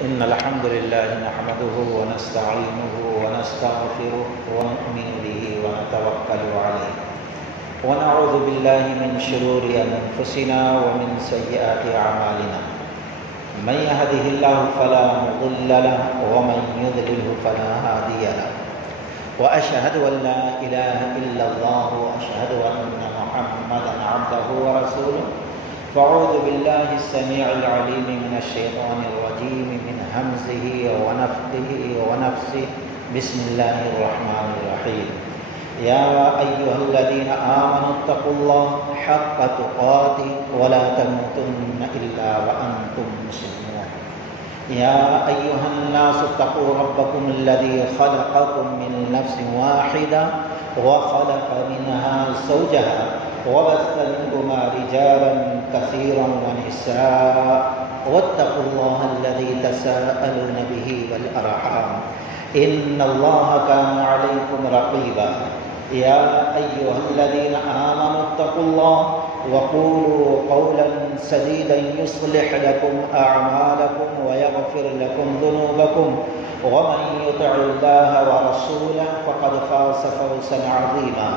إن الحمد لله نحمده ونستعينه ونستغفره ونؤمن به ونتوكل عليه ونعوذ بالله من شرور أنفسنا ومن سيئات أعمالنا من يهده الله فلا مضل له ومن يضلله فلا هادي له وأشهد أن لا إله إلا الله وأشهد أن محمدا عبده ورسوله فأعوذ بالله السميع العليم من الشيطان الرجيم من همزه ونفخه ونفسه بسم الله الرحمن الرحيم يا أيها الذين آمنوا اتقوا الله حق تقاته ولا تموتن إلا وأنتم مسلمون يا أيها الناس اتقوا ربكم الذي خلقكم من نفس واحدة وخلق منها زوجها وبث منهما رجالا كثيرا ونساء واتقوا الله الذي تساءلون به والأرحام إن الله كان عليكم رقيبا يا أيها الذين آمنوا اتقوا الله وقولوا قولا سديدا يصلح لكم أعمالكم ويغفر لكم ذنوبكم ومن يطع الله ورسوله فقد فاز فوزا عظيما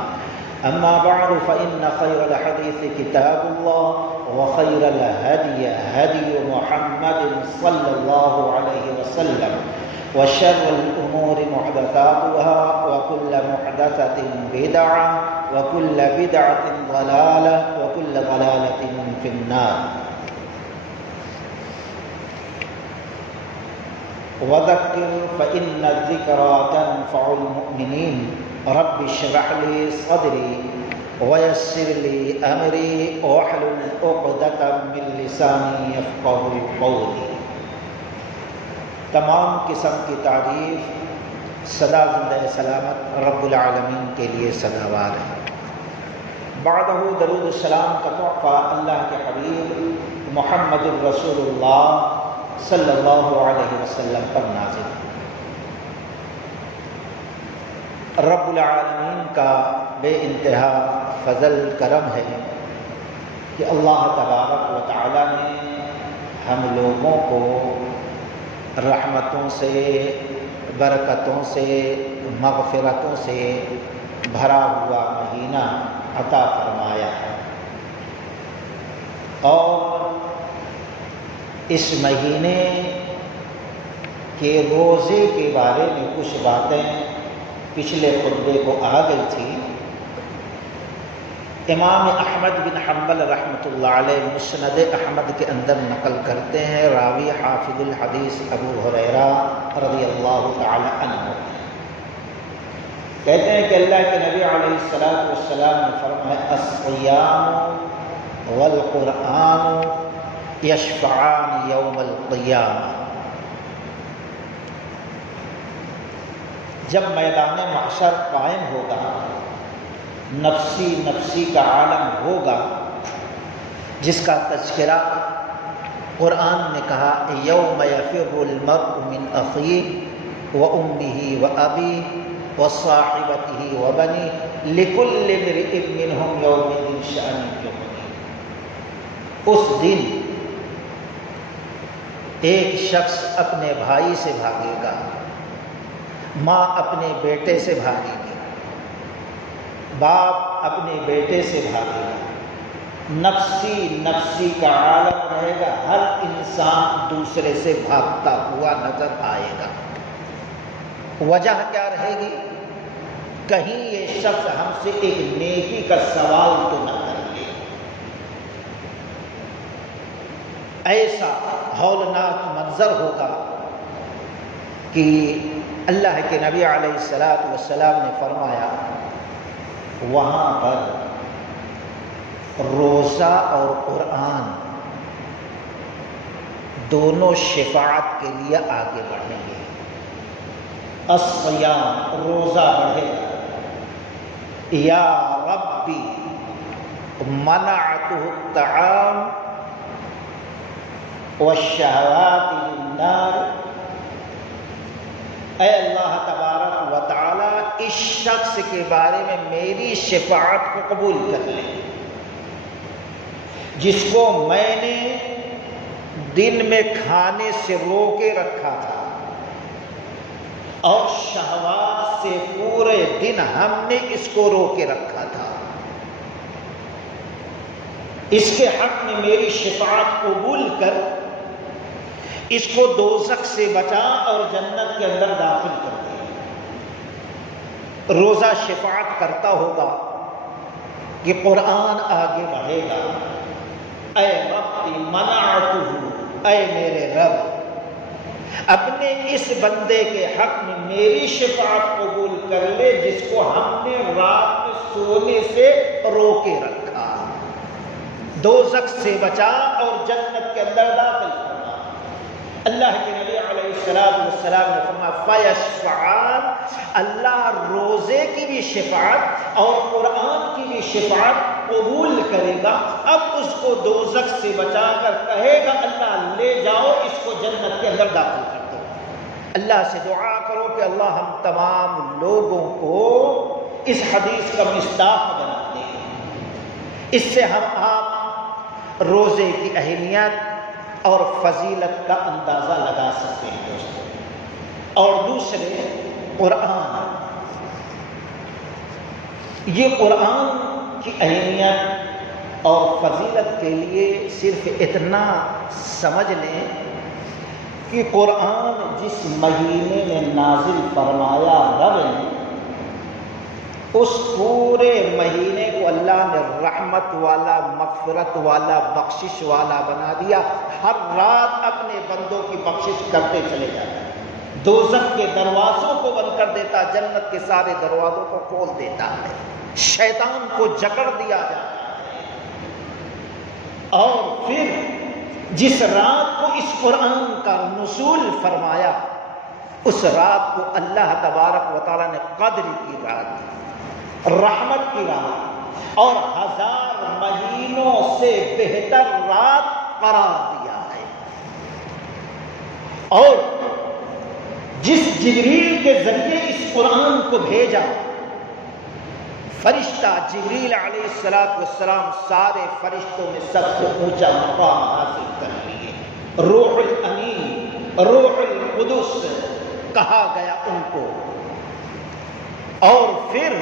أما بعد فإن خير الحديث كتاب الله وخير الهدي هدي محمد صلى الله عليه وسلم وشر الأمور محدثاتها وكل محدثة بدعة وكل بدعة ضلالة وكل ضلالة في النار وذكر فإن الذكرى تنفع المؤمنين رب اشرح لي صدري ويسر لي أمري واحلل عقدة من لساني يفقهوا قولي. تمام قسم کی تعریف سدا زندہ سلامت رب العالمین کے لیے سزاوار ہے. بعدہ درود السلام کا تحفہ اللہ کے حبیب محمد الرسول اللہ صلی اللہ علیہ وسلم پر نازل. رب العالمین کا بے انتہا فضل کرم ہے کہ اللہ تبارک و تعالی نے ہم لوگوں کو رحمتوں سے، برکتوں سے، مغفرتوں سے بھرا ہوا مہینہ عطا فرمایا ہے. اور اس مہینے کے روزے کے بارے میں کچھ باتیں پچھلے خطبے کو آ گئی تھی. امام احمد بن حنبل رحمۃ اللہ علیہ مسند احمد کے اندر نقل کرتے ہیں، راوی حافظ الحدیث ابو ہریرہ رضی اللہ تعالی عنہ کہتے ہیں کہ اللہ کے نبی علیہ الصلوۃ والسلام نے فرمایا الصیام والقرآن یشفعان یوم القیامہ. جب میدان محشر قائم ہوگا، نفسی نفسی کا عالم ہوگا، جس کا تذکرہ قرآن نے کہا یوم یفر المرء من اخیہ وامہ وابیہ وصاحبتہ وبنیہ لکل امرئ منہم یومئذ شأن یغنیہ. اس دن ایک شخص اپنے بھائی سے بھاگے گا، ماں اپنے بیٹے سے بھاگے گی، باپ اپنے بیٹے سے بھاگے گا، نفسی نفسی کا عالم رہے گا، ہر انسان دوسرے سے بھاگتا ہوا نظر آئے گا. وجہ کیا رہے گی؟ کہیں یہ شخص ہم سے ایک نیکی کا سوال تو نہ کر لے. ایسا ہولناک منظر ہوگا کہ اللہ کے نبی علیہ الصلوۃ والسلام نے فرمایا وہاں پر روزہ اور قرآن دونوں شفاعت کے لیے آگے بڑھیں گے. الصیام روزہ بڑھے گا، یا ربی منعتہ الطعام والشہوات للنار. اے اللہ تبارک و تعالی اس شخص کے بارے میں میری شفاعت کو قبول کر لے جس کو میں نے دن میں کھانے سے رو کے رکھا تھا اور شہوات سے پورے دن ہم نے اس کو رو کے رکھا تھا، اس کے حق میں میری شفاعت قبول کر اس کو دوزخ سے بچا اور جنت کے اندر داخل کر دے۔ روزہ شفاعت کرتا ہوگا کہ قرآن آگے بڑھے گا، اے رب منعتہ، اے میرے رب اپنے اس بندے کے حق میں میری شفاعت قبول کر لے جس کو ہم نے رات میں سونے سے روکے رکھا، دوزخ سے بچا اور جنت کے اندر داخل کرنا۔ اللہ کے نبی علیہ السلام نے فرمایا فیشفعان، اللہ روزے کی بھی شفاعت اور قرآن کی بھی شفاعت قبول کرے گا۔ اب اس کو دوزخ سے بچا کر کہے گا اللہ لے جاؤ اس کو جنت کے اندر داخل کر دو۔ اللہ سے دعا کرو کہ اللہ ہم تمام لوگوں کو اس حدیث کا مصداق بنا دے، اس سے ہم آپ روزے کی اہمیت اور فضیلت کا اندازہ لگا سکتے ہیں دوستوں۔ اور دوسرے قرآن، یہ قرآن کی اہمیت اور فضیلت کے لیے صرف اتنا سمجھ لیں کہ قرآن جس مہینے میں نازل فرمایا رب نے، اس پورے مہینے کو اللہ نے رحمت والا، مغفرت والا، بخشش والا بنا دیا۔ ہر رات اپنے بندوں کی بخشش کرتے چلے جاتا ہے، دوزخ کے دروازوں کو بند کر دیتا، جنت کے سارے دروازوں کو کھول دیتا ہے، شیطان کو جکڑ دیا جاتا ہے۔ اور پھر جس رات کو اس قرآن کا نزول فرمایا، اس رات کو اللہ تبارک و تعالیٰ نے قدر کی رات، رحمت کی رات اور 1000 مہینوں سے بہتر رات قرار دیا ہے۔ اور جس جبریل کے ذریعے اس قرآن کو بھیجا، فرشتہ جبریل علیہ السلام سارے فرشتوں میں سب سے اونچا مقام حاصل کر لیے، روح الامین، روح القدس کہا گیا ان کو۔ اور پھر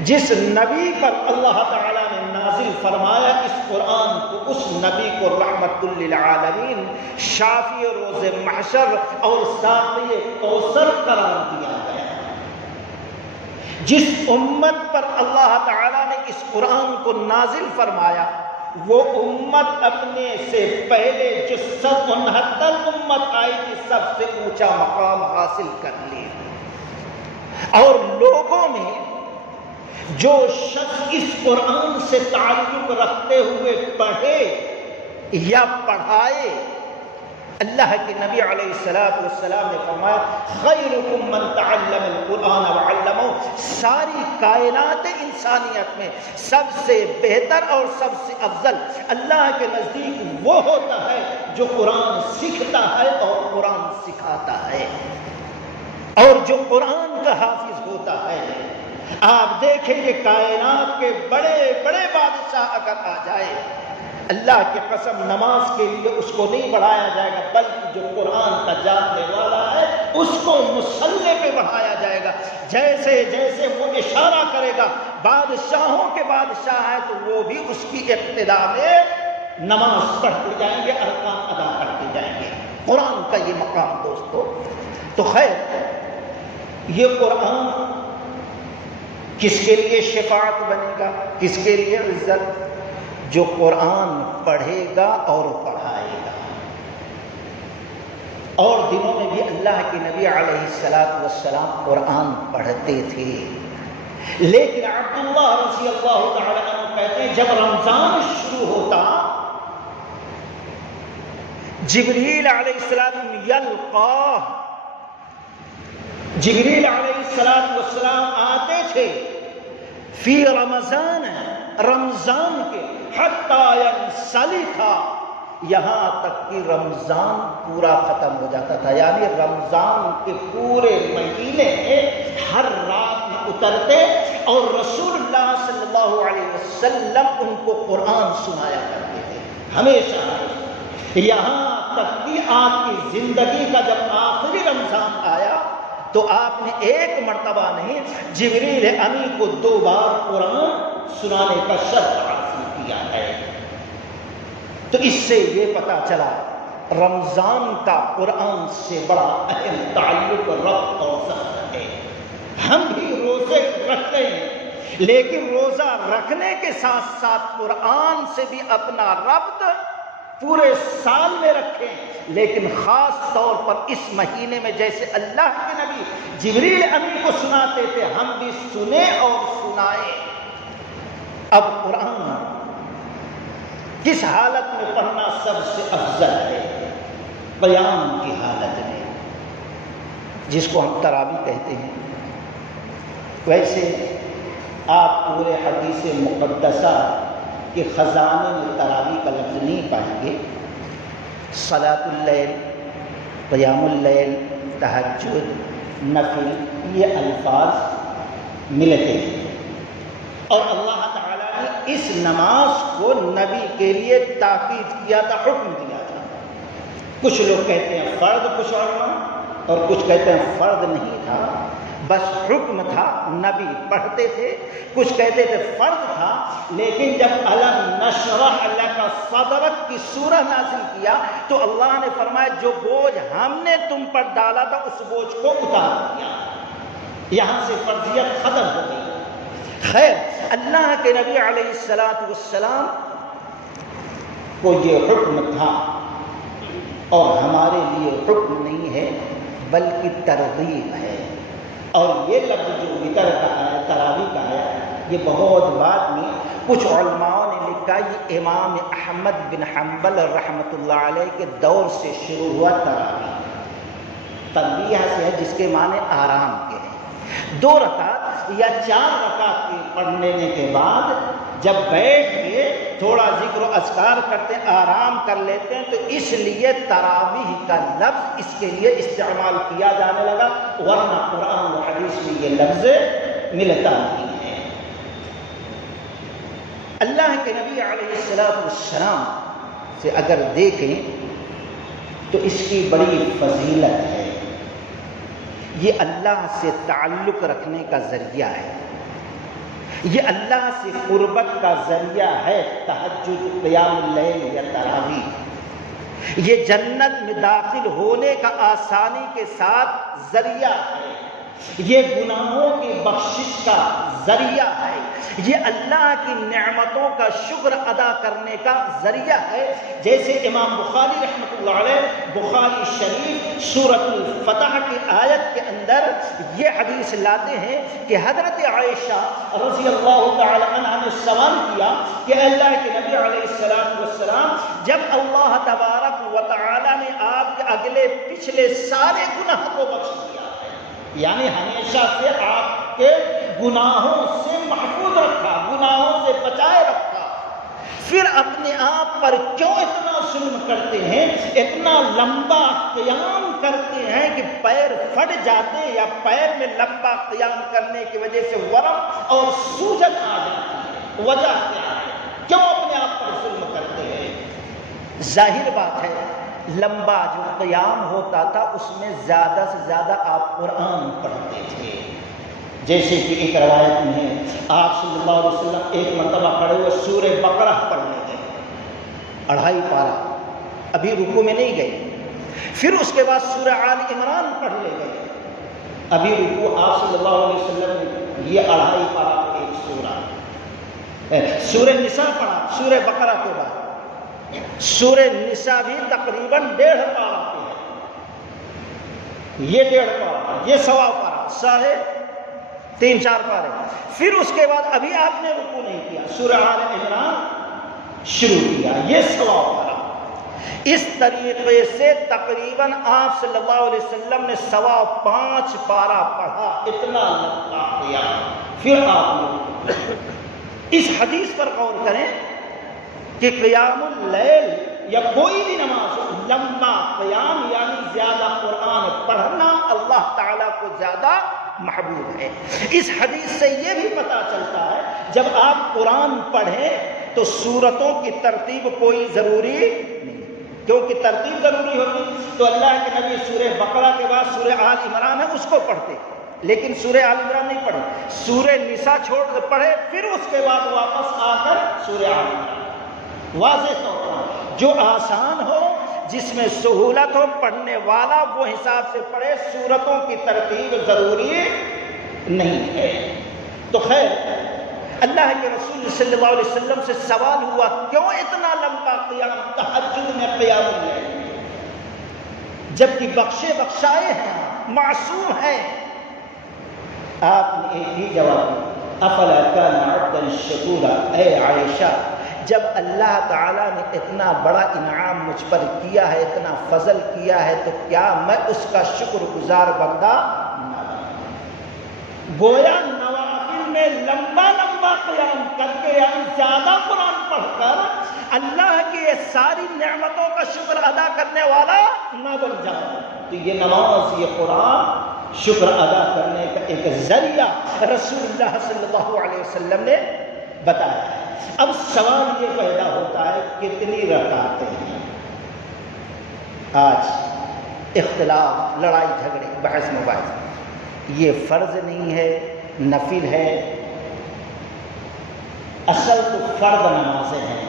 جس نبی پر اللہ تعالیٰ نے نازل فرمایا اس قرآن کو، اس نبی کو رحمت للعالمین، شافی روز محشر اور ساقی کوثر قرار دیا گیا۔ جس امت پر اللہ تعالیٰ نے اس قرآن کو نازل فرمایا، وہ امت اپنے سے پہلے جو 69 امت آئی تھی سب سے اونچا مقام حاصل کر لی۔ اور لوگوں میں جو شخص اس قرآن سے تعلق رکھتے ہوئے پڑھے یا پڑھائے، اللہ کے نبی علیہ السلام نے فرمایا خیرکم من تعلم القرآن وعلمہ، ساری کائنات انسانیت میں سب سے بہتر اور سب سے افضل اللہ کے نزدیک وہ ہوتا ہے جو قرآن سیکھتا ہے اور قرآن سکھاتا ہے، اور جو قرآن کا حافظ ہوتا ہے۔ آپ دیکھیں کہ کائنات کے بڑے بڑے بادشاہ اگر آ جائے، اللہ کی قسم نماز کے لیے اس کو نہیں بڑھایا جائے گا، بلکہ جو قرآن کا جاننے والا ہے اس کو مصلی پہ بڑھایا جائے گا۔ جیسے جیسے وہ اشارہ کرے گا، بادشاہوں کے بادشاہ ہے تو وہ بھی اس کی ابتدا میں نماز پڑھتے جائیں گے، ارکان ادا کرتے جائیں گے۔ قرآن کا یہ مقام دوستو۔ تو خیر، یہ قرآن کس کے لیے شفاعت بنے گا، کس کے لیے عزت؟ جو قرآن پڑھے گا اور پڑھائے گا۔ اور دنوں میں بھی اللہ کے نبی علیہ السلام قرآن پڑھتے تھے، لیکن عبداللہ رضی اللہ تعالیٰ عنہ کہتے ہیں جب رمضان شروع ہوتا، جبریل علیہ السلام یلقاہ، جبریل علیہ السلام آتے تھے فی رمضان، رمضان کے، حتی ینسلخا، یہاں تک کہ رمضان پورا ختم ہو جاتا تھا، یعنی رمضان کے پورے مہینے ہر رات میں اترتے اور رسول اللہ صلی اللہ علیہ وسلم ان کو قرآن سنایا کرتے تھے ہمیشہ۔ یہاں تک کی آپ کی زندگی کا جب آخری رمضان آیا تو آپ نے ایک مرتبہ نہیں جبریل امی کو 2 بار قرآن سنانے کا شرف حاصل کیا ہے۔ تو اس سے یہ پتہ چلا رمضان کا قرآن سے بڑا اہم تعلق ربط اور سبق ہے۔ ہم بھی روزے رکھتے ہیں لیکن روزہ رکھنے کے ساتھ ساتھ قرآن سے بھی اپنا ربط پورے سال میں رکھیں، لیکن خاص طور پر اس مہینے میں جیسے اللہ کے نبی جبریل امی کو سناتے تھے ہم بھی سنیں اور سنائیں۔ اب قرآن کس حالت میں پڑھنا سب سے افضل ہے؟ قیام کی حالت میں، جس کو ہم تراویح کہتے ہیں۔ ویسے آپ پورے حدیث مقدسہ کے خزانے میں تراویح کا لفظ نہیں پائیں گے۔ صلاۃ اللیل، قیام اللیل، تہجد، نفل، یہ الفاظ ملتے ہیں، اور اللہ تعالیٰ نے اس نماز کو نبی کے لیے تاکید کیا تھا، حکم دیا تھا۔ کچھ لوگ کہتے ہیں فرض، کچھ اور کچھ کہتے ہیں فرض نہیں تھا، بس حکم تھا، نبی پڑھتے تھے۔ کچھ کہتے تھے فرض تھا، لیکن جب الم نشرح لک صدرک کی سورہ نازل کیا تو اللہ نے فرمایا جو بوجھ ہم نے تم پر ڈالا تھا اس بوجھ کو اتار دیا، یہاں سے فرضیت ختم ہو گئی۔ خیر، اللہ کے نبی علیہ السلام کو یہ حکم تھا، اور ہمارے لیے حکم نہیں ہے بلکہ ترغیب ہے۔ اور یہ لفظ جو وتر کا ہے، تراویح کا ہے، یہ بہت بعد میں کچھ علماء نے لکھا یہ امام احمد بن حنبل رحمۃ اللہ علیہ کے دور سے شروع ہوا تراویح۔ تربیہ سے ہے جس کے معنی آرام کے ہیں۔ 2 رکعت یا 4 رکعت کے پڑھنے کے بعد جب بیٹھ کے تھوڑا ذکر و اذکار کرتے ہیں، آرام کر لیتے ہیں، تو اس لیے تراویح کا لفظ اس کے لیے استعمال کیا جانے لگا، ورنہ قرآن و حدیث میں یہ لفظ ملتا نہیں ہے۔ اللہ کے نبی علیہ السلام سے اگر دیکھیں تو اس کی بڑی فضیلت ہے، یہ اللہ سے تعلق رکھنے کا ذریعہ ہے، یہ اللہ سے قربت کا ذریعہ ہے۔ تہجد، قیام اللیل یا تراویح یہ جنت میں داخل ہونے کا آسانی کے ساتھ ذریعہ ہے، یہ گناہوں کی بخشش کا ذریعہ ہے، یہ اللہ کی نعمتوں کا شکر ادا کرنے کا ذریعہ ہے۔ جیسے امام بخاری رحمۃ اللہ علیہ بخاری شریف سورۃ الفتح کی آیت کے اندر یہ حدیث لاتے ہیں کہ حضرت عائشہ رضی اللہ تعالی عنہا نے سوال کیا کہ اللہ کے نبی علیہ السلام جب اللہ تبارک و تعالی نے آپ کے اگلے پچھلے سارے گناہ کو بخش دیا، یعنی ہمیشہ سے آپ کے گناہوں سے محفوظ رکھا، گناہوں سے بچائے رکھا، پھر اپنے آپ پر کیوں اتنا ظلم کرتے ہیں، اتنا لمبا قیام کرتے ہیں کہ پیر پھٹ جاتے یا پیر میں لمبا قیام کرنے کی وجہ سے ورم اور سوجن آ جاتی ہے، وجہ کیا ہے، کیوں اپنے آپ پر ظلم کرتے ہیں؟ ظاہر بات ہے لمبا جو قیام ہوتا تھا اس میں زیادہ سے زیادہ آپ قرآن پڑھتے تھے۔ جیسے کہ ایک روایت میں ہے آپ صلی اللہ علیہ وسلم ایک مرتبہ کھڑے ہوئے سورہ بقرہ پڑھنے گئے، 2.5 پارہ، ابھی رکوع میں نہیں گئے، پھر اس کے بعد سورہ آل عمران پڑھنے گئے، ابھی رکوع آپ صلی اللہ علیہ وسلم نے یہ 2.5 پارہ ایک سورہ نساء پڑھا، سورہ بقرہ کے بعد سورہ نساء بھی تقریباً 1.5 پارہ پہ ہے، یہ 1.5 پارہ، یہ 1.25 پارہ، 3.5 پارے، پھر اس کے بعد ابھی آپ نے رکوع نہیں کیا، سورہ آل عمران شروع کیا، یہ 1.25 پارہ۔ اس طریقے سے تقریباً آپ صلی اللہ علیہ وسلم نے 5.25 پارہ پڑھا، اتنا لمبا قیام، پھر آپ نے رکوع کیا۔ اس حدیث پر غور کریں کہ قیام اللیل یا کوئی بھی نماز لمبا قیام یعنی زیادہ قرآن پڑھنا اللہ تعالیٰ کو زیادہ محبوب ہے۔ اس حدیث سے یہ بھی پتہ چلتا ہے جب آپ قرآن پڑھیں تو سورتوں کی ترتیب کوئی ضروری نہیں، کیونکہ ترتیب ضروری ہوتی، تو اللہ کے نبی سورہ بقرہ کے بعد سورہ آل عمران ہے اس کو پڑھتے، لیکن سورہ آل عمران نہیں پڑھے، سورہ نساء چھوڑ کر پڑھے، پھر اس کے بعد واپس آ کر سورہ آل عمران۔ واضح طور پر جو آسان ہو، جس میں سہولت ہو، پڑھنے والا وہ حساب سے پڑھے، سورتوں کی ترتیب ضروری نہیں ہے۔ تو خیر، اللہ کے رسول صلی اللہ علیہ وسلم سے سوال ہوا کیوں اتنا لمبا قیام تہجد میں قیام اللیل، جبکہ بخشے بخشائے ہیں، معصوم ہیں؟ آپ نے ایک ہی جواب دیا، افلا کان عبدا شکورا، اے عائشہ جب اللہ تعالیٰ نے اتنا بڑا انعام مجھ پر کیا ہے، اتنا فضل کیا ہے، تو کیا میں اس کا شکر گزار بندہ نہ بنوں؟ گویا نوافل میں لمبا قیام کر کے، یعنی زیادہ قرآن پڑھ کر اللہ کی یہ ساری نعمتوں کا شکر ادا کرنے والا نہ بن جائے۔ تو یہ نماز، یہ قرآن شکر ادا کرنے کا ایک ذریعہ رسول اللہ صلی اللہ علیہ وسلم نے بتایا ہے۔ اب سوال یہ پیدا ہوتا ہے کتنی رکعتیں ہیں؟ آج اختلاف، لڑائی جھگڑے، بحث مباحث، یہ فرض نہیں ہے، نفل ہے۔ اصل تو فرض نمازیں ہیں۔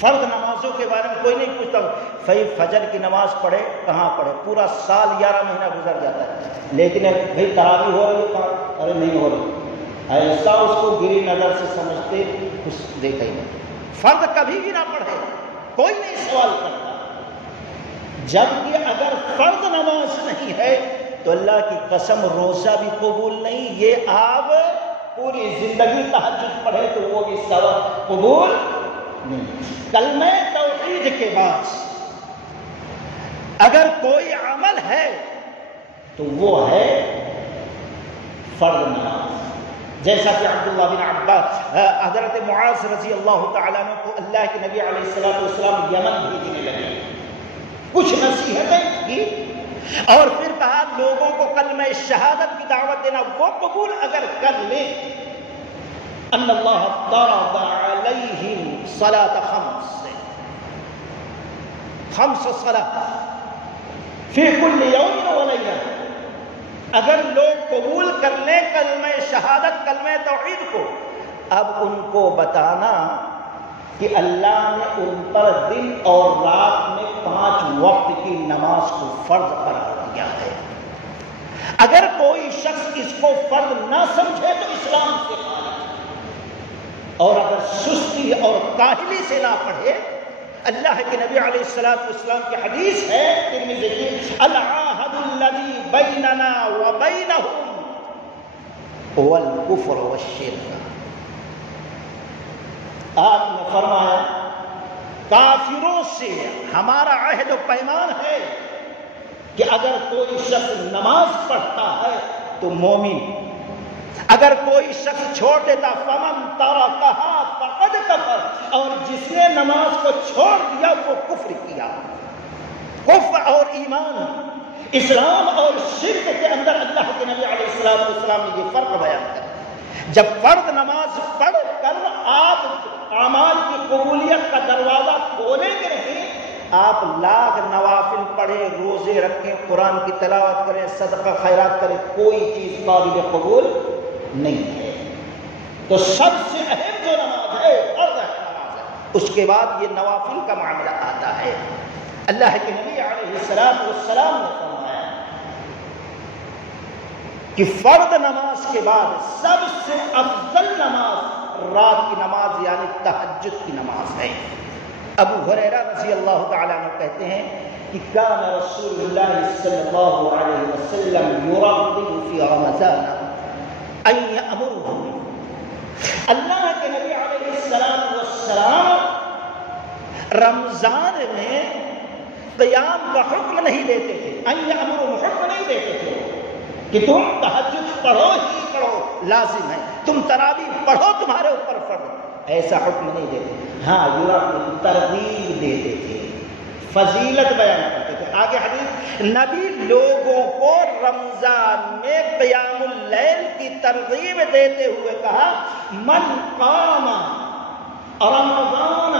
فرض نمازوں کے بارے میں کوئی نہیں پوچھتا، بھائی فجر کی نماز پڑھے، کہاں پڑھے؟ پورا سال 11 مہینہ گزر جاتا ہے، لیکن بھائی تراویح ہو رہی ہے، ارے نہیں ہو رہی، ایسا اس کو گری نظر سے سمجھتے، کچھ دیکھا ہی نہیں۔ فرض کبھی بھی نہ پڑھے، کوئی نہیں سوال کرتا۔ جبکہ اگر فرض نماز نہیں ہے تو اللہ کی قسم روزہ بھی قبول نہیں۔ یہ آپ پوری زندگی تہجد پڑھے تو وہ بھی ثواب قبول نہیں۔ کلمہ توحید کے بعد اگر کوئی عمل ہے تو وہ ہے فرض نماز۔ جیسا کہ عبداللہ بن عباس، حضرت معاذ رضی اللہ تعالیٰ عنہ کو اللہ کے نبی علیہ السلام یمن بھیجنے لگے، کچھ نصیحتیں کی اور پھر کہا لوگوں کو کلمہ شہادت کی دعوت دینا، وہ قبول اگر کر لیں، ان اللہ فرض علیہم صلاۃ خمس صلاۃ فی کل یوم و لیلہ، اگر لوگ قبول کر لیں کلمہ شہادت، کلمہ توحید کو، اب ان کو بتانا کہ اللہ نے ان پر دن اور رات میں 5 وقت کی نماز کو فرض قرار دیا ہے۔ اگر کوئی شخص اس کو فرض نہ سمجھے تو اسلام سے خارج، اور اگر سستی اور کاہلی سے نہ پڑھے، اللہ کے نبی علیہ السلام کی حدیث ہے ترمذی کی، العہد الذی بیننا وبینہم هو الکفر والشرک۔ آپ نے فرمایا کافروں سے ہمارا عہد و پیمان ہے کہ اگر کوئی شخص نماز پڑھتا ہے تو مومن، اگر کوئی شخص چھوڑ دیتا فمن ترکہا فقد کفر، اور جس نے نماز کو چھوڑ دیا وہ کفر کیا۔ کفر اور ایمان، اسلام اور شرک کے اندر اللہ کے نبی علیہ السلام نے یہ فرق بیان کیا۔ جب فرض نماز پڑھ کر آپ اعمال کی قبولیت کا دروازہ کھولیں گے نہیں، آپ لاکھ نوافل پڑھیں، روزے رکھیں، قرآن کی تلاوت کریں، صدقہ خیرات کریں، کوئی چیز قابل قبول نہیں ہے۔ تو سب سے اہم جو نماز ہے فرض نماز ہے، اس کے بعد یہ نوافل کا معاملہ آتا ہے۔ اللہ کے نبی علیہ السلام نے فرمایا کہ فرض نماز کے بعد سب سے افضل نماز رات کی نماز یعنی تہجد کی نماز ہے۔ ابو ہریرہ رضی اللہ تعالیٰ عنہ کہتے ہیں کہ کان رسول اللہ صلی اللہ علیہ وسلم یرغب فی رمضان ان یأمرہ، اللہ کے نبی علیہ السلام رمضان میں قیام کا حکم نہیں دیتے تھے، ان یأمرہ حکم نہیں دیتے تھے کہ تم تہجد پڑھو ہی پڑھو، لازم ہے، تم تراویح پڑھو تمہارے اوپر فرض، ایسا حکم نہیں دیتے۔ ہاں یرغب ترغیب دیتے تھے، فضیلت بیان کرتے تھے۔ آگے حدیث، نبی لوگوں کو رمضان میں قیام اللیل کی ترغیب دیتے ہوئے کہا من قام رمضان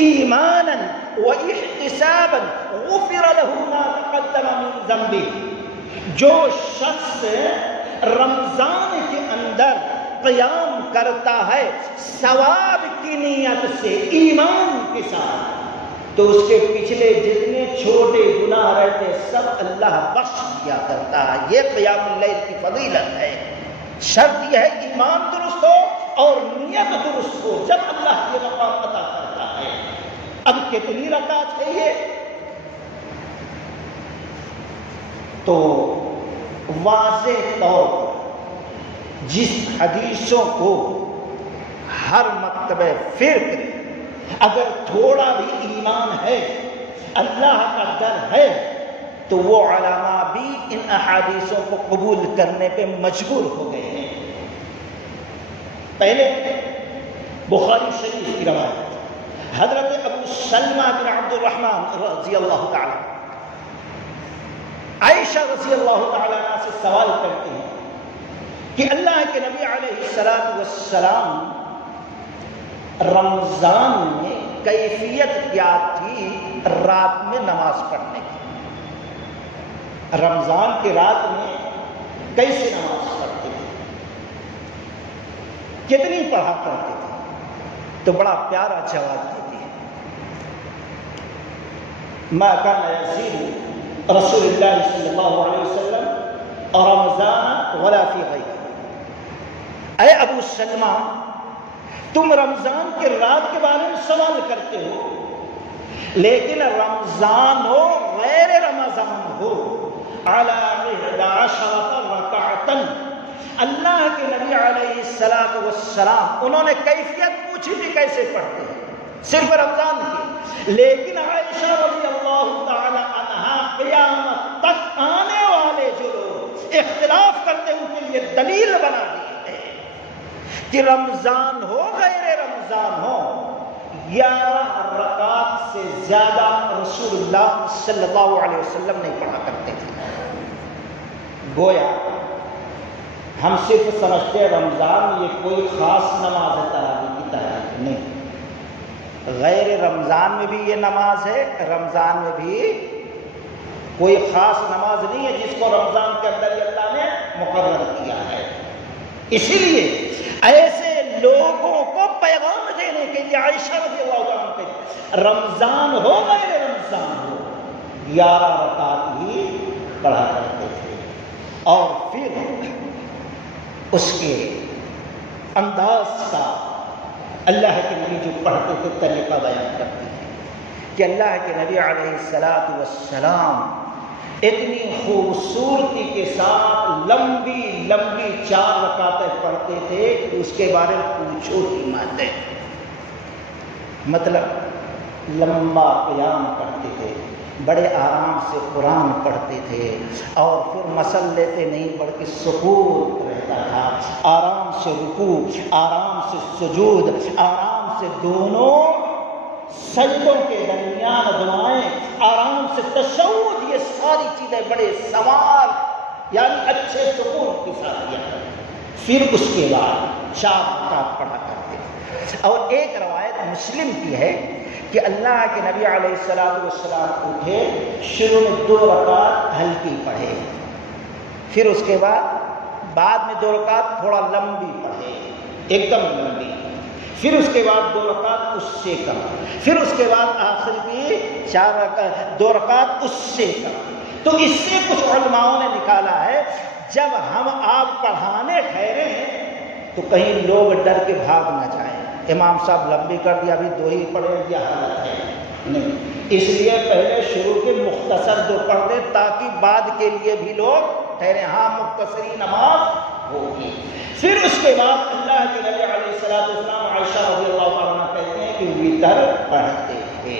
ایمانا وَاحْتِسَابًا غُفِرَ لَهُ مَا تَقَدَّمَ مِنْ ذَنْبِهِ، جو شخص رمضان کے اندر قیام کرتا ہے ثواب کی نیت سے ایمان کے ساتھ، تو اس کے پچھلے جتنے چھوٹے گناہ رہتے سب اللہ بخش دیا کرتا ہے۔ یہ قیام اللیل کی فضیلت ہے۔ شرط یہ ہے ایمان درست ہو اور نیت درست ہو، جب اللہ یہ مقام عطا کرتا ہے۔ اب کتنی رکعت ہے یہ؟ تو واضح طور پر جس حدیثوں کو ہر مرتبہ پھر اگر تھوڑا بھی ایمان ہے، اللہ کا ڈر ہے، تو وہ علماء بھی ان احادیثوں کو قبول کرنے پہ مجبور ہو گئے ہیں۔ پہلے بخاری شریف کی روایت، حضرت ابو سلمہ بن عبد الرحمن رضی اللہ تعالی عائشہ رضی اللہ تعالی عنہ سے سوال کرتے ہیں کہ اللہ کے نبی علیہ السلام رمضان میں کیفیت کیا تھی رات میں نماز پڑھنے کی؟ رمضان کی رات میں کیسے نماز پڑھتے تھے، کتنی پڑھا کرتے تھے؟ تو بڑا پیارا جواب دیتی ہے، ما کان یزید رسول اللہ صلی اللہ علیہ وسلم رمضان ولا فی غیرہ۔ اے ابو سلمہ، تم رمضان کے رات کے بارے میں سوال کرتے ہو، لیکن رمضان ہو غیر رمضان ہو، علی 11 رکعۃ، اللہ کے نبی علیہ السلام انہوں نے کیفیت پوچھی تھی کیسے پڑھتے ہیں، صرف رمضان کی، لیکن عائشہ رضی اللہ تعالی عنہا قیامت تک آنے والے جو لوگ اختلاف کرتے ہیں ان کے لیے دلیل بنا دی کہ رمضان ہو غیر رمضان ہو 11 رکعت سے زیادہ رسول اللہ صلی اللہ علیہ وسلم نہیں پڑھا کرتے تھے۔ گویا ہم صرف سمجھتے ہیں رمضان میں یہ کوئی خاص نماز ہے تراویح کی طرح، نہیں، غیر رمضان میں بھی یہ نماز ہے، رمضان میں بھی کوئی خاص نماز نہیں ہے جس کو رمضان کے اندر اللہ نے مقرر کیا ہے۔ اسی لیے ایسے لوگوں کو پیغام دینے کے لیے عائشہ رضی اللہ عنہ کہتے رمضان ہو غیر رمضان ہو 11 رکعت ہی پڑھا کرتے تھے، اور پھر اس کے انداز کا اللہ کے نبی جو پڑھتے تھے طریقہ بیان کرتے ہیں کہ اللہ کے نبی علیہ السلام اتنی خوبصورتی کے ساتھ لمبی لمبی 4 رکعتیں پڑھتے تھے کہ اس کے بارے میں پوچھو ہی مت۔ مطلب لمبا قیام کرتے تھے، بڑے آرام سے قرآن پڑھتے تھے، اور پھر مسل لیتے نہیں بلکہ سکون رہتا تھا، آرام سے رکوع، آرام سے سجود، آرام سے دونوں سجدوں کے درمیان دعائیں، آرام سے تشہد، یہ ساری چیزیں بڑے سوال یعنی اچھے سکون کے ساتھ کیا کرتے۔ پھر اس کے بعد 4 رکعت پڑھا کرتے۔ اور ایک روایت مسلم کی ہے کہ اللہ کے نبی علیہ السلام اٹھے، شروع میں 2 رکعت ہلکی پڑھے، پھر اس کے بعد میں 2 رکعت تھوڑا لمبی پڑھے، ایک دم لمبی، پھر اس کے بعد 2 رکعت اس سے کم، پھر اس کے بعد آخر کی 2 رکعت اس سے کم۔ تو اس سے کچھ علماؤں نے نکالا ہے جب ہم آپ پڑھانے ٹھہرے ہیں تو کہیں لوگ ڈر کے بھاگ نہ جائیں، امام صاحب لمبی کر دیا، ابھی 2 ہی پڑھے، یہ حالت ہے نہیں، اس لیے پہلے شروع کے مختصر 2 پڑھ دیں تاکہ بعد کے لیے بھی لوگ ٹھہرے، ہاں مختصری نماز ہوگی۔ پھر اس کے بعد اللہ کے نبی علیہ السلام عائشہ رضی اللہ عنہ کہتے ہیں کہ وتر پڑھتے تھے۔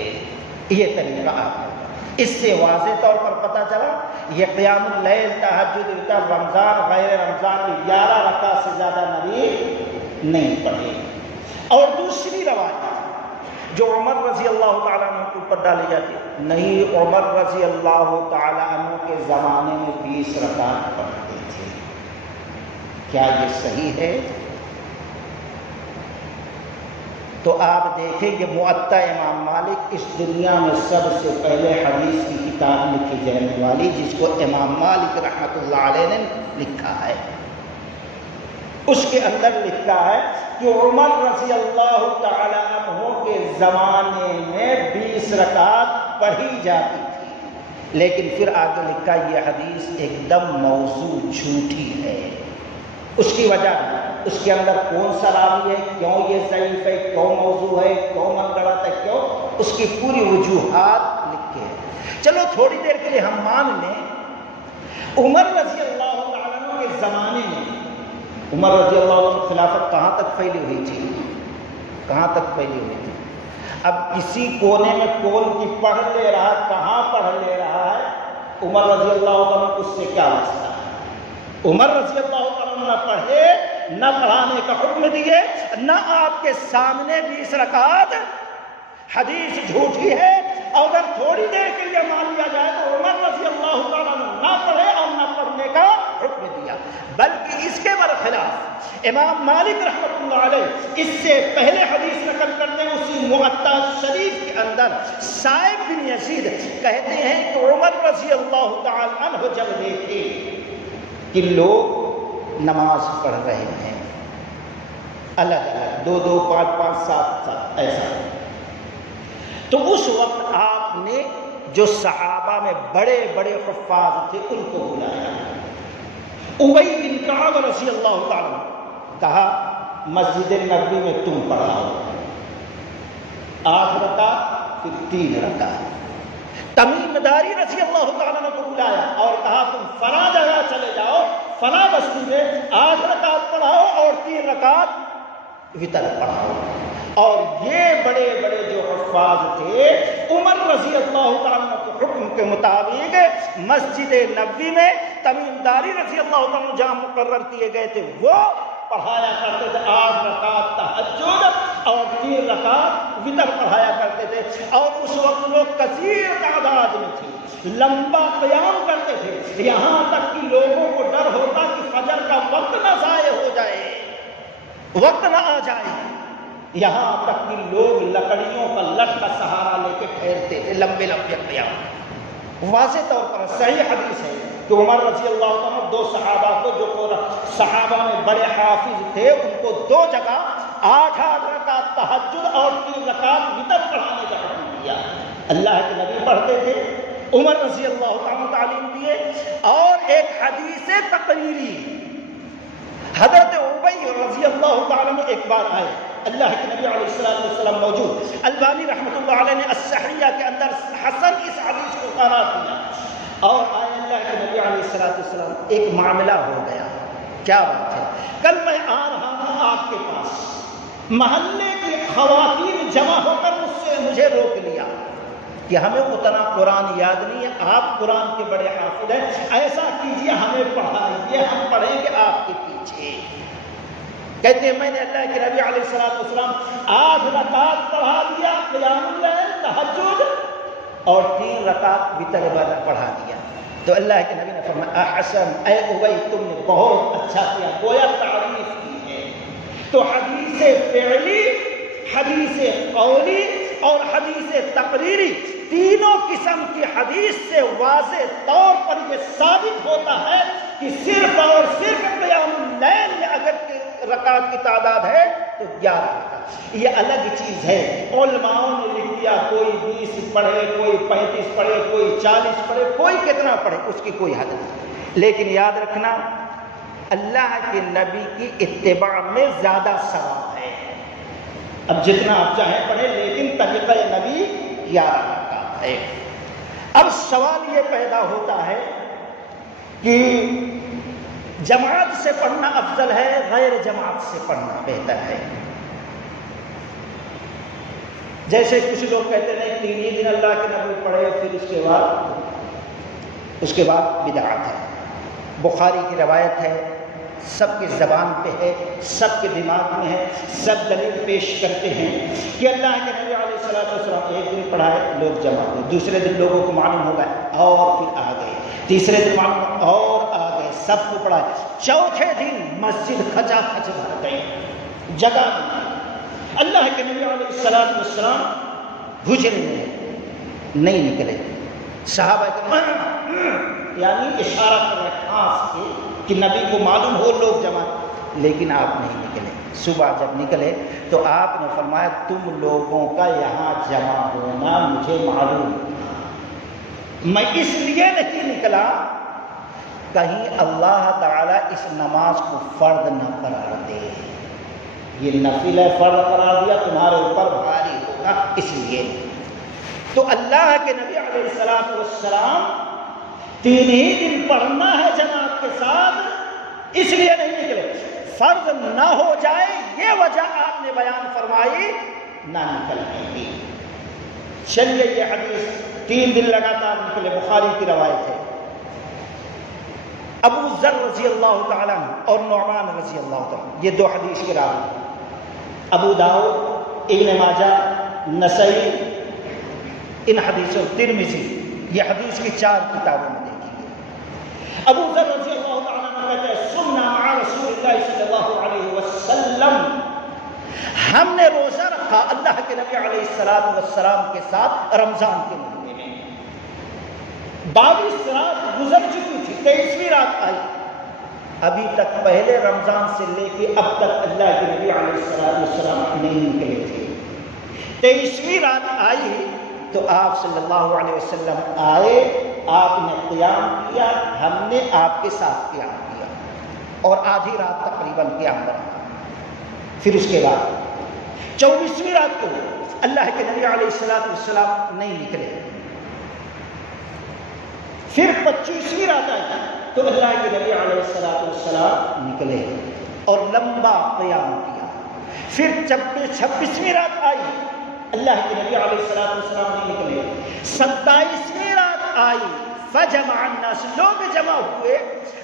یہ طریقہ آپ اس سے واضح طور پر پتہ چلا یہ قیام اللیل، تہجد، وتر، رمضان غیر رمضان میں 11 رکعت سے زیادہ نبی نہیں پڑھے۔ اور دوسری روایت جو عمر رضی اللہ تعالیٰ عنہ کے اوپر ڈالی جاتی ہے، نہیں، عمر رضی اللہ تعالیٰ عنہ کے زمانے میں 20 رکعت پڑھتے تھے۔ کیا یہ صحیح ہے؟ تو آپ دیکھیں کہ موطا امام مالک اس دنیا میں سب سے پہلے حدیث کی کتاب لکھی جانے والی جس کو امام مالک رحمۃ اللہ علیہ نے لکھا ہے، اس کے اندر لکھا ہے کہ عمر رضی اللہ تعالی عنہ کے زمانے میں 20 رکعت پڑھی جاتی تھی، لیکن پھر آگے لکھا یہ حدیث ایک دم موضوع جھوٹی ہے۔ اس کی وجہ اس کے اندر کون سا راوی ہے، کیوں یہ ضعیف ہے، کیوں موضوع ہے، کیوں منگڑت ہے، کیوں، اس کی پوری وجوہات لکھے ہیں۔ چلو تھوڑی دیر کے لیے ہم مان لیں عمر رضی اللہ تعالیٰ عنہ کے زمانے میں، عمر رضی اللہ عنہ کی خلافت کہاں تک پھیلی ہوئی تھی، کہاں تک پھیلی ہوئی تھی؟ اب کسی کونے میں کون کی پڑھ لے رہا، کہاں پڑھ لے رہا ہے، عمر رضی اللہ عنہ اس سے کیا واسطہ ہے؟ عمر رضی اللہ عنہ نہ پڑھے، نہ پڑھانے کا حکم دیے، نہ آپ کے سامنے 20 رکعت، حدیث جھوٹی ہے۔ اور اگر تھوڑی دیر کے لیے مان لیا جائے تو عمر رضی اللہ تعالیٰ نہ پڑھے اور نہ پڑھنے کا حکم دیا، بلکہ اس کے برخلاف امام مالک رحمۃ اللہ علیہ اس سے پہلے حدیث نقل کرتے ہیں اسی موطا شریف کے اندر، سائب بن یزید کہتے ہیں کہ عمر رضی اللہ تعالیٰ عنہ جب دیکھے کہ لوگ نماز پڑھ رہے ہیں الگ الگ، 2 2 5 5 7 7 ایسا، تو اس وقت آپ نے جو صحابہ میں بڑے بڑے حفاظ تھے ان کو بلایا، ابی بن کعب رضی اللہ تعالیٰ کہا مسجد نبوی میں تم پڑھاؤ 8 رکعت پھر 3 رکعت۔ تمیم داری رضی اللہ تعالیٰ نے کو بلایا اور کہا تم فلاں جگہ چلے جاؤ، فلاں بستی میں 8 رکعت پڑھاؤ اور 3 رکعت وتر پڑھاؤ۔ اور یہ بڑے بڑے جو حفاظ تھے عمر رضی اللہ تعالیٰ کے حکم کے مطابق مسجد نبوی میں تمیم داری رضی اللہ تعالیٰ جہاں مقرر کیے گئے تھے وہ پڑھایا کرتے تھے، 8 رکعت تہجد اور 3 رکعت وتر پڑھایا کرتے تھے۔ اور اس وقت لوگ کثیر تعداد میں تھے، لمبا قیام کرتے تھے، یہاں تک کہ لوگوں کو ڈر ہوتا کہ فجر کا وقت نہ ضائع ہو جائے، وقت نہ آ جائے، یہاں تک کہ لوگ لکڑیوں کا لٹ کا سہارا لے کے ٹھہرتے تھے، لمبے لمبے قیام۔ واضح طور پر صحیح حدیث ہے کہ عمر رضی اللہ عنہ 2 صحابہ کو جو صحابہ میں بڑے حافظ تھے ان کو 2 جگہ 8 رکعت تہجد اور 3 رکعت وتر پڑھانے کا حکم دیا۔ اللہ کے نبی پڑھتے تھے، عمر رضی اللہ عنہ تعلیم دیے۔ اور ایک حدیث تقریری، حضرت ابی رضی اللہ تعالیٰ نے ایک بار آئے، اللہ کے نبی علیہ السلام موجود، البانی رحمۃ اللہ علیہ نے السحریہ کے اندر حسن اس حدیث کو قرار دیا، اور آئے اللہ کے نبی علیہ السلام، ایک معاملہ ہو گیا، کیا بات ہے؟ کل میں آ رہا ہوں آپ کے پاس، محلے کی خواتین جمع ہو کر مجھے روک لیا کہ ہمیں اتنا قرآن یاد نہیں ہے، آپ قرآن کے بڑے حافظ ہیں، ایسا کیجیے ہمیں پڑھائیے، ہم پڑھیں گے آپ کے پیچھے۔ کہتے ہیں میں نے اللہ کے نبی علیہ السلام 8 رکعت پڑھا دیا قیام اللیل تہجد اور 3 رکعت وتر پڑھا دیا، تو اللہ کے نبی نے فرمایا احسن، اے ابی تم نے بہت اچھا کیا، گویا تعریف کی ہے۔ تو حدیث فعلی، حدیث قولی اور حدیث تقریری، تینوں قسم کی حدیث سے واضح طور پر یہ ثابت ہوتا ہے کہ صرف اور صرف قیام اللیل میں اگر رکعت کی تعداد ہے تو 11 رکعت، یہ الگ چیز ہے۔ علماؤں نے لکھ دیا کوئی 20 پڑھے، کوئی 35 پڑھے، کوئی 40 پڑھے، کوئی کتنا پڑھے، اس کی کوئی حد نہیں، لیکن یاد رکھنا اللہ کے نبی کی اتباع میں زیادہ ثواب ہے۔ اب جتنا آپ چاہیں پڑھیں لیکن طریقہ نبی 11 رکعت ہے۔ اب سوال یہ پیدا ہوتا ہے کہ جماعت سے پڑھنا افضل ہے، غیر جماعت سے پڑھنا بہتر ہے؟ جیسے کچھ لوگ کہتے ہیں 3 دن اللہ کے نبی پڑھے پھر اس کے بعد بدعت ہے۔ بخاری کی روایت ہے، سب کی زبان پہ ہے، سب کے دماغ میں ہے، سب دلیل پیش کرتے ہیں کہ اللہ کے نبی علیہ السلام 1 دن پڑھائے، لوگ جمع ہوئے، دوسرے دن لوگوں کو معلوم ہو گیا اور پھر آ گئے، تیسرے دن معلوم اور آ گئے، سب کو پڑھائے، چوتھے دن مسجد کھچا کھچ بھر گئی، جگہ نہیں۔ اللہ کے نبی علیہ السلام حجرے میں نہیں نکلے. صحابہ کرام یعنی اشارہ کر رہے خاص کہ نبی کو معلوم ہو لوگ جمع، لیکن آپ نہیں نکلے. صبح جب نکلے تو آپ نے فرمایا تم لوگوں کا یہاں جمع ہونا مجھے معلوم، میں اس لیے نہیں نکلا کہیں اللہ تعالیٰ اس نماز کو فرض نہ قرار دے. یہ نفل ہے، فرض قرار دیا تمہارے اوپر بھاری ہوگا اس لیے. تو اللہ کے نبی علیہ السلام 3 ہی دن پڑھنا ہے جماعت کے ساتھ، اس لیے نہیں نکلے. فرض نہ ہو جائے یہ وجہ آپ نے بیان فرمائی نہ نکلنے کی. چلیے یہ حدیث 3 دن لگاتار نکلے، بخاری کی روایت ہے. ابو ذر رضی اللہ تعالیٰ اور نعمان رضی اللہ تعالیٰ یہ 2 حدیث کے راوی. ابو داؤد، ابن ماجہ، نسائی ان حدیثوں، ترمذی یہ حدیث کی 4 کتابوں میں دیکھی گئی. ابو ذر رضی اللہ تعالیٰ کہتے ہیں سننا مع رسول اللہ صلی اللہ علیہ وسلم، ہم نے روزہ رکھا اللہ کے نبی علیہ السلام کے ساتھ رمضان کے مہینے میں. 22 رات گزر چکی تھی، 23ویں رات آئی. ابھی تک پہلے رمضان سے لے کے اب تک اللہ کے نبی علیہ السلام نہیں نکلے تھے. 23ویں رات آئی تو آپ صلی اللہ علیہ وسلم آئے، آپ نے قیام کیا، ہم نے آپ کے ساتھ قیام کیا اور آدھی رات تقریباً قیام رہا. پھر اس کے بعد 24ویں رات کو اللہ کے نبی علیہ السلام نہیں نکلے. پھر 25ویں رات آئی تو اللہ کے نبی علیہ السلام نکلے اور لمبا قیام کیا. پھر 26ویں رات آئی اللہ کے نبی علیہ السلام نہیں نکلے. 27ویں رات آئی فجمع الناس، لوگ جمع ہوئے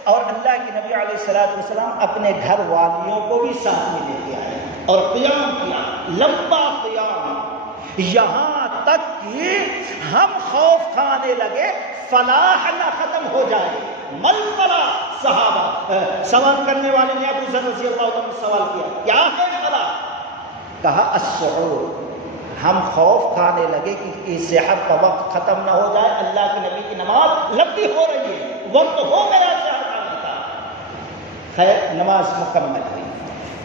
اور اللہ کے نبی علیہ السلام اپنے گھر والیوں کو بھی ساتھ میں لے کے آئے اور قیام کیا، لمبا قیام، یہاں تک کہ ہم خوف کھانے لگے فلاح نہ ختم ہو جائے. مل فلاح، صحابہ سوال کرنے والے نے ابو ذر رضی اللہ عنہ سے سوال کیا کیا ہے فلاح؟ کہا السعود، ہم خوف کھانے لگے کہ صحت کا وقت ختم نہ ہو جائے، اللہ کے نبی کی نماز لمبی ہو رہی ہے، وقت ہو گیا صحت کھانے کا. خیر نماز مکمل ہوئی.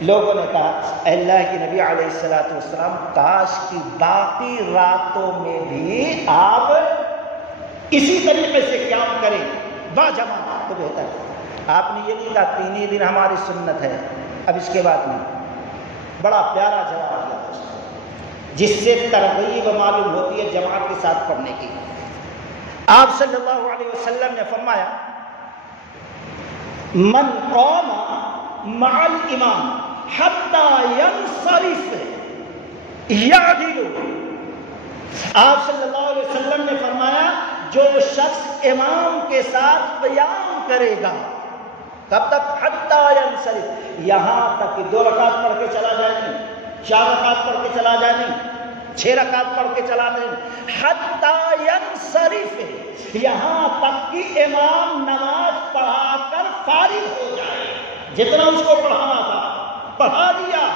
لوگوں نے کہا اللہ کے نبی علیہ السلام کاش کی باقی راتوں میں بھی آپ اسی طریقے سے قیام کریں با جماعت تو بہتر. آپ نے یہ نہیں کہا 3 ہی دن ہماری سنت ہے اب اس کے بعد نہیں. بڑا پیارا جواب دیا جس سے ترغیب معلوم ہوتی ہے جماعت کے ساتھ پڑھنے کی. آپ صلی اللہ علیہ وسلم نے فرمایا من قام مع الامام حتی ینصرف یعدل. آپ صلی اللہ علیہ وسلم نے فرمایا جو شخص امام کے ساتھ قیام کرے گا کب تک؟ حتی ینصرف، یہاں تک کہ 2 رکعت پڑھ کے چلا جائے نہیں، 4 رکعت پڑھ کے چلا جائے نہیں، 6 رکعت پڑھ کے چلا جائے نہیں، حتی ینصرف، یہاں تک کہ امام نماز پڑھا کر فارغ ہو جائے. جتنا اس کو پڑھانا تھا پڑھا دیا،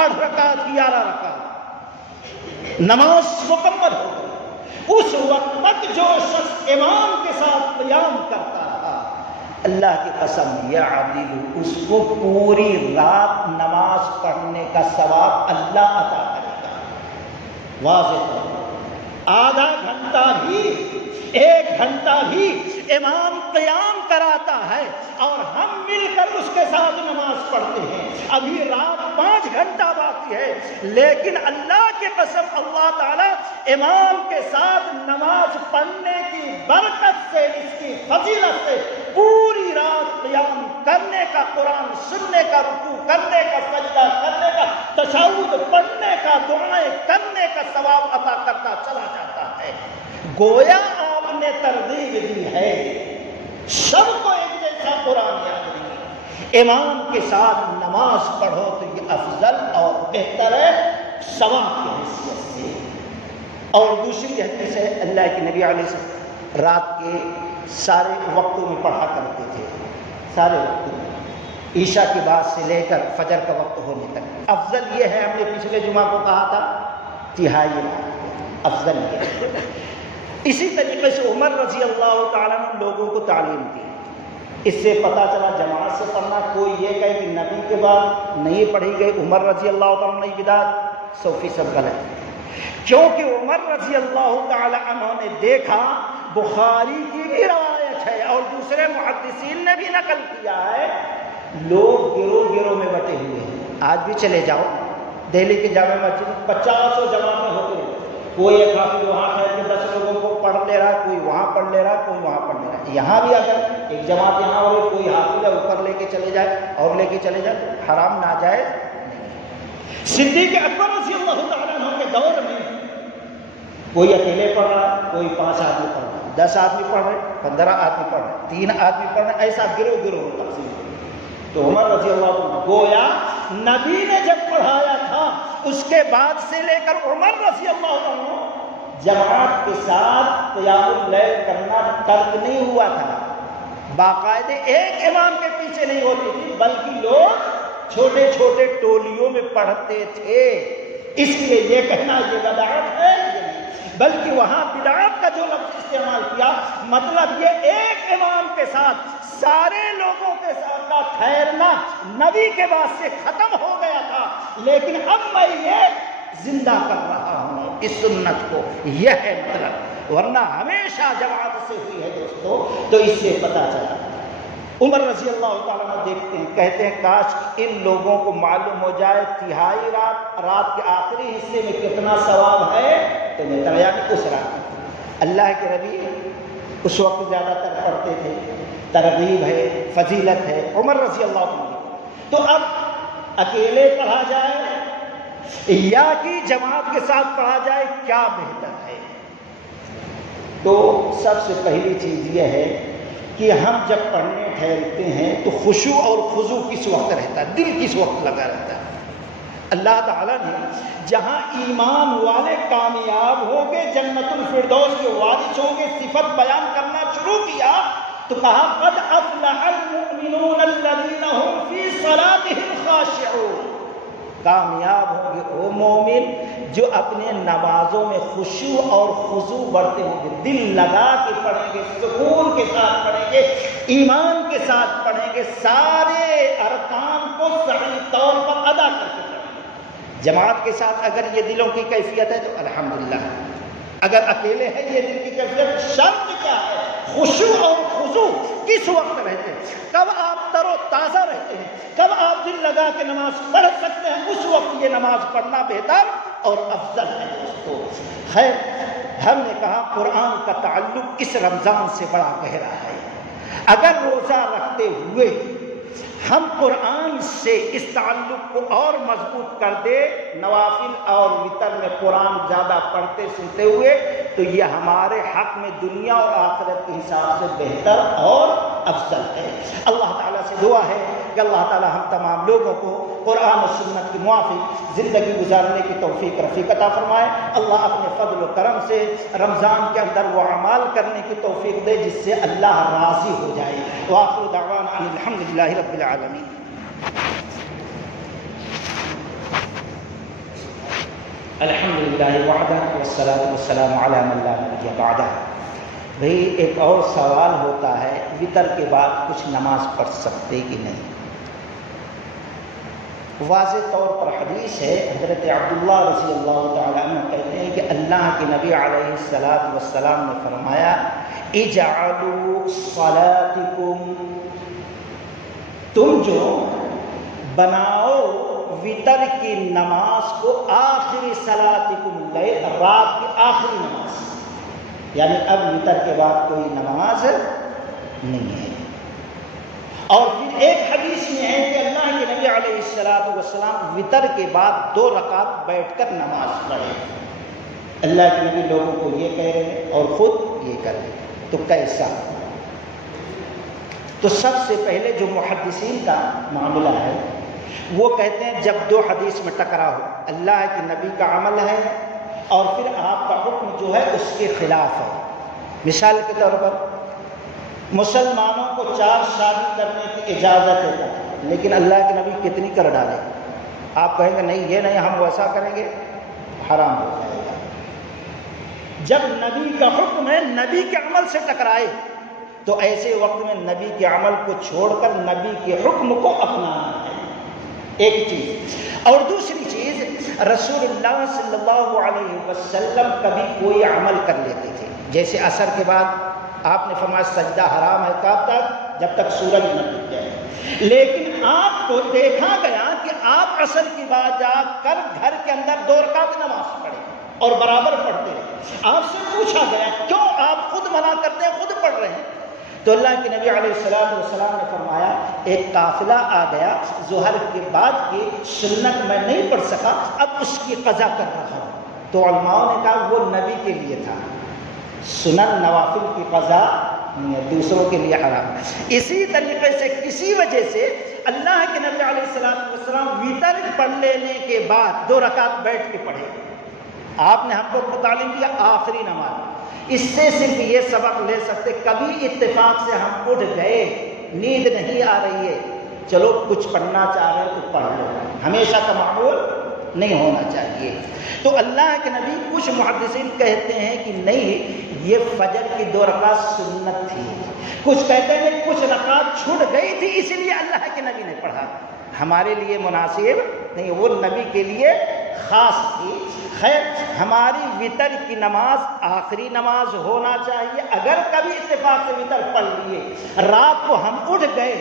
8 رکعت کی 11 رکعت، نماز مکمل ہو گئی. اس وقت تک جو شخص امام کے ساتھ قیام کرتا تھا اللہ کی قسم یعدل، اس کو پوری رات نماز پڑھنے کا ثواب اللہ عطا کرے گا. واضح طور پر آدھا گھنٹہ بھی 1 گھنٹہ بھی امام قیام کراتا ہے اور ہم مل کر اس کے ساتھ نماز پڑھتے ہیں. ابھی رات 5 گھنٹہ باقی ہے لیکن اللہ کی قسم اللہ تعالیٰ امام کے ساتھ نماز پڑھنے کی برکت سے، اس کی فضیلت سے پوری رات قیام کرنے کا، قرآن سننے کا، رکوع کرنے کا، سجدہ کرنے کا، تشہد پڑھنے کا، دعائیں کرنے کا ثواب عطا کرتا چلا جاتا ہے. گویا آپ نے ترغیب دی ہے سب کو ایک جیسا قرآن یاد نہیں، امام کے ساتھ نماز پڑھو تو یہ افضل اور بہتر ہے ثواب کی حیثیت سے. اور دوسری حدیث ہے اللہ کے نبی علیہ السلام رات کے سارے وقتوں میں پڑھا کرتے تھے، سارے وقتوں میں عشاء کے بعد سے لے کر فجر کا وقت ہونے تک۔ افضل یہ ہے، ہم نے پچھلے جمعہ کو کہا تھا تہائی رات، افضل یہ ہے۔ اسی طریقے سے عمر رضی اللہ تعالیٰ نے لوگوں کو تعلیم دی۔ اس سے پتہ چلا جماعت سے پڑھنا، کوئی یہ کہے کہ نبی کے بعد نہیں پڑھی گئی عمر رضی اللہ تعالیٰ نے بدعت، 100% غلط، کیونکہ عمر رضی اللہ تعالیٰ عنہ نے دیکھا، بخاری کی بھی روایت ہے اور دوسرے محدثین نے بھی نقل کیا ہے، لوگ گروہ گروہ میں بٹے ہوئے ہیں۔ آج بھی چلے جاؤ دہلی کی جامع مسجد میں 50 جماعتیں ہوتے ہیں، کوئی ایک حافظ وہاں ٹھہر کے 10 لوگوں کو پڑھ لے رہا ہے، کوئی وہاں پڑھ لے رہا ہے، کوئی وہاں پڑھ لے رہا ہے۔ یہاں بھی اگر ایک جماعت یہاں ہو رہی، کوئی حافظ ہے اوپر لے کے چلے جائے اور لے کے چلے جائے تو حرام ناجائز نہیں۔ صدیق اکبر رضی اللہ تعالیٰ عنہ کے دور میں کوئی اکیلے پڑھ رہا ہے، کوئی 5 آدمی پڑھ رہا ہے، 10 آدمی پڑھ رہے، 15 آدمی پڑھ رہے، 3 آدمی پڑھ رہے، ایسا گروہ گروہ تقسیم۔ تو عمر رضی اللہ عنہ گویا نبی نے جب پڑھایا تھا اس کے بعد سے لے کر عمر رضی اللہ عنہ جماعت کے ساتھ قیام اللیل کرنا ترک نہیں ہوا تھا، باقاعدہ ایک امام کے پیچھے نہیں ہوتی تھی، بلکہ لوگ چھوٹے چھوٹے ٹولیوں میں پڑھتے تھے۔ اس لیے یہ کہنا یہ بدعت ہے بلکہ وہاں بدعت کا جو لفظ استعمال کیا مطلب یہ ایک امام کے ساتھ سارے لوگوں کے ساتھ کا ٹھہرنا نبی کے بعد سے ختم ہو گیا تھا، لیکن اب میں یہ زندہ کر رہا ہوں اس سنت کو، یہ ہے مطلب، ورنہ ہمیشہ جماعت سے ہوئی ہے دوستو۔ تو اس سے پتہ چلا عمر رضی اللہ تعالیٰ عنہ دیکھتے ہیں، کہتے ہیں کاش ان لوگوں کو معلوم ہو جائے تہائی رات کے آخری حصے میں کتنا ثواب ہے تو بہتر، یعنی اس رات اللہ کے نبی اس وقت زیادہ تر پڑھتے تھے، ترغیب ہے، فضیلت ہے عمر رضی اللہ عنہ۔ تو اب اکیلے پڑھا جائے یا کہ جماعت کے ساتھ پڑھا جائے، کیا بہتر ہے؟ تو سب سے پہلی چیز یہ ہے کہ ہم جب پڑھنے ٹھہرتے ہیں تو خشوع اور خضوع کس وقت رہتا ہے، دل کس وقت لگا رہتا ہے۔ اللہ تعالیٰ نے جہاں ایمان والے کامیاب ہوں گے، جنت الفردوس کے وارث ہوں گے، صفت بیان کرنا شروع کیا تو کہا قد افلح المؤمنون الذین هم فی صلاتهم خاشعون، کامیاب ہوں گے وہ مومن جو اپنے نمازوں میں خشوع اور خضوع برتے ہوں گے، دل لگا کے پڑھیں گے، سکون کے ساتھ پڑھیں گے، ایمان کے ساتھ پڑھیں گے، سارے ارکان کو صحیح طور پر ادا کر کے پڑھیں گے۔ جماعت کے ساتھ اگر یہ دلوں کی کیفیت ہے تو الحمدللہ، اگر اکیلے ہیں یہ دل کی کیفیت، شرط کیا ہے؟ خشوع اور خضوع کس وقت رہتے ہیں، کب آپ تر و تازہ رہتے ہیں، کب آپ دل لگا کے نماز پڑھ سکتے ہیں، اس وقت یہ نماز پڑھنا بہتر اور افضل ہے دوستو۔ خیر، ہم نے کہا قرآن کا تعلق اس رمضان سے بڑا گہرا ہے۔ اگر روزہ رکھتے ہوئے ہم قرآن سے اس تعلق کو اور مضبوط کر دے، نوافل اور وتر میں قرآن زیادہ پڑھتے سنتے ہوئے، تو یہ ہمارے حق میں دنیا اور آخرت کے حساب سے بہتر اور افضل ہے۔ اللہ تعالیٰ سے دعا ہے کہ اللہ تعالیٰ ہم تمام لوگوں کو قرآن و سنت کے موافق زندگی گزارنے کی توفیق رفیق عطا فرمائے۔ اللہ اپنے فضل و کرم سے رمضان کے اندر وہ اعمال کرنے کی توفیق دے جس سے اللہ راضی ہو جائے۔ وآخر دعوانا ان الحمدللہ رب العالمین۔ الحمدللہ وحدہ والصلاة والسلام علی من لا نبی بعدہ۔ بھئی ایک اور سوال ہوتا ہے، وتر کے بعد کچھ نماز پڑھ سکتے کہ نہیں؟ واضح طور پر حدیث ہے، حضرت عبداللہ رضی اللہ تعالیٰ عنہ کہتے ہیں کہ اللہ کے نبی علیہ السلام نے فرمایا اجعلوا صلاتکم، تم جو بناؤ وتر کی نماز کو آخری صلاتکم اللیل، رات کی آخری نماز، یعنی اب وتر کے بعد کوئی نماز نہیں ہے۔ اور پھر ایک حدیث میں ہے کہ اللہ کے نبی علیہ السلام وتر کے بعد 2 رکعت بیٹھ کر نماز پڑھے۔ اللہ کے نبی لوگوں کو یہ کہہ رہے ہیں اور خود یہ کر رہے ہیں، تو کیسا؟ تو سب سے پہلے جو محدثین کا معاملہ ہے وہ کہتے ہیں جب 2 حدیث میں ٹکراؤ ہو، اللہ کے نبی کا عمل ہے اور پھر آپ کا حکم جو ہے اس کے خلاف ہے۔ مثال کے طور پر مسلمانوں کو 4 شادی کرنے کی اجازت ہے، لیکن اللہ کے نبی کتنی کر ڈالے؟ آپ کہیں گے نہیں یہ نہیں ہم ویسا کریں گے، حرام ہو جائے گا۔ جب نبی کا حکم ہے نبی کے عمل سے ٹکرائے تو ایسے وقت میں نبی کے عمل کو چھوڑ کر نبی کے حکم کو اپنانا ہے، ایک چیز۔ اور دوسری چیز، رسول اللہ صلی اللہ علیہ وسلم کبھی کوئی عمل کر لیتے تھے، جیسے عصر کے بعد آپ نے فرمایا سجدہ حرام ہے کب تک؟ جب تک سورج نہ ڈوب جائے۔ لیکن آپ کو دیکھا گیا کہ آپ عصر کی بعد جا کر گھر کے اندر 2 رکعت نماز پڑھے اور برابر پڑھتے ہیں۔ آپ سے پوچھا گیا کیوں آپ خود منع کرتے ہیں، خود پڑھ رہے ہیں؟ تو اللہ کے نبی علیہ السلام نے فرمایا ایک قافلہ آ گیا، ظہر کے بعد کی سنت میں نہیں پڑھ سکا، اب اس کی قضا کر رہا ہوں۔ تو علماء نے کہا وہ نبی کے لیے تھا، سنن نوافل کی قضا دوسروں کے لیے حرام ہے۔ اسی طریقے سے کسی وجہ سے اللہ کے نبی علیہ السلام وتر پڑھ لینے کے بعد 2 رکعت بیٹھ کے پڑھے۔ آپ نے ہم کو تعلیم دیا آخری نماز، اس سے صرف یہ سبق لے سکتے کبھی اتفاق سے ہم اٹھ گئے، نیند نہیں آ رہی ہے، چلو کچھ پڑھنا چاہ رہے تو پڑھ لو، ہمیشہ کا معمول نہیں ہونا چاہیے۔ تو اللہ کے نبی، کچھ محدثین کہتے ہیں کہ نہیں یہ فجر کی 2 رکعت سنت تھی، کچھ کہتے ہیں کچھ رکعت چھوٹ گئی تھی اس لیے اللہ کے نبی نے پڑھا، ہمارے لیے مناسب نہیں، وہ نبی کے لیے خاص تھی۔ خیر، ہماری وتر کی نماز آخری نماز ہونا چاہیے۔ اگر کبھی اتفاق سے وتر پڑھ لیے، رات کو ہم اٹھ گئے،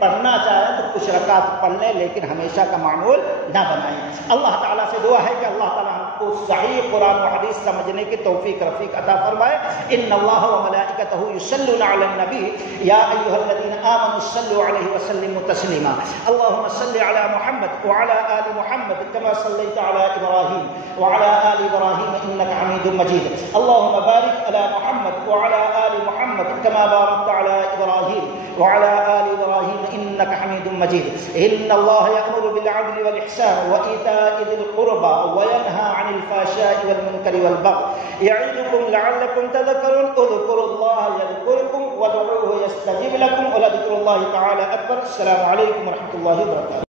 پڑھنا چاہیں تو کچھ رکعت پڑھ لیں، لیکن ہمیشہ کا معمول نہ بنائیں۔ اللہ تعالیٰ سے دعا ہے کہ اللہ تعالیٰ ہم کو صحیح قرآن و حدیث سمجھنے کی توفیق رفیق عطا فرمائے۔ ان اللہ و ملائکتہ یصلون علی النبی یا ایھا الذین آمنوا صلوا علیہ وسلموا تسلیما۔ اللهم صل علی محمد وعلى آل محمد كما صليت على ابراہیم وعلى آل ابراہیم انک حمید مجید۔ اللهم بارک علی محمد وعلى آل محمد كما بارکت علی ابراہیم وعلى آل ابراہیم انك حميد مجيد۔ ان الله يأمر بالعدل والإحسان وإيتاء ذي القربى وينهى عن الفحشاء والمنكر والبغي يعظكم لعلكم تذكرون۔ اذكروا الله يذكركم وادعوه يستجب لكم ولذكر الله تعالى أكبر۔ السلام عليكم ورحمة الله وبركاته۔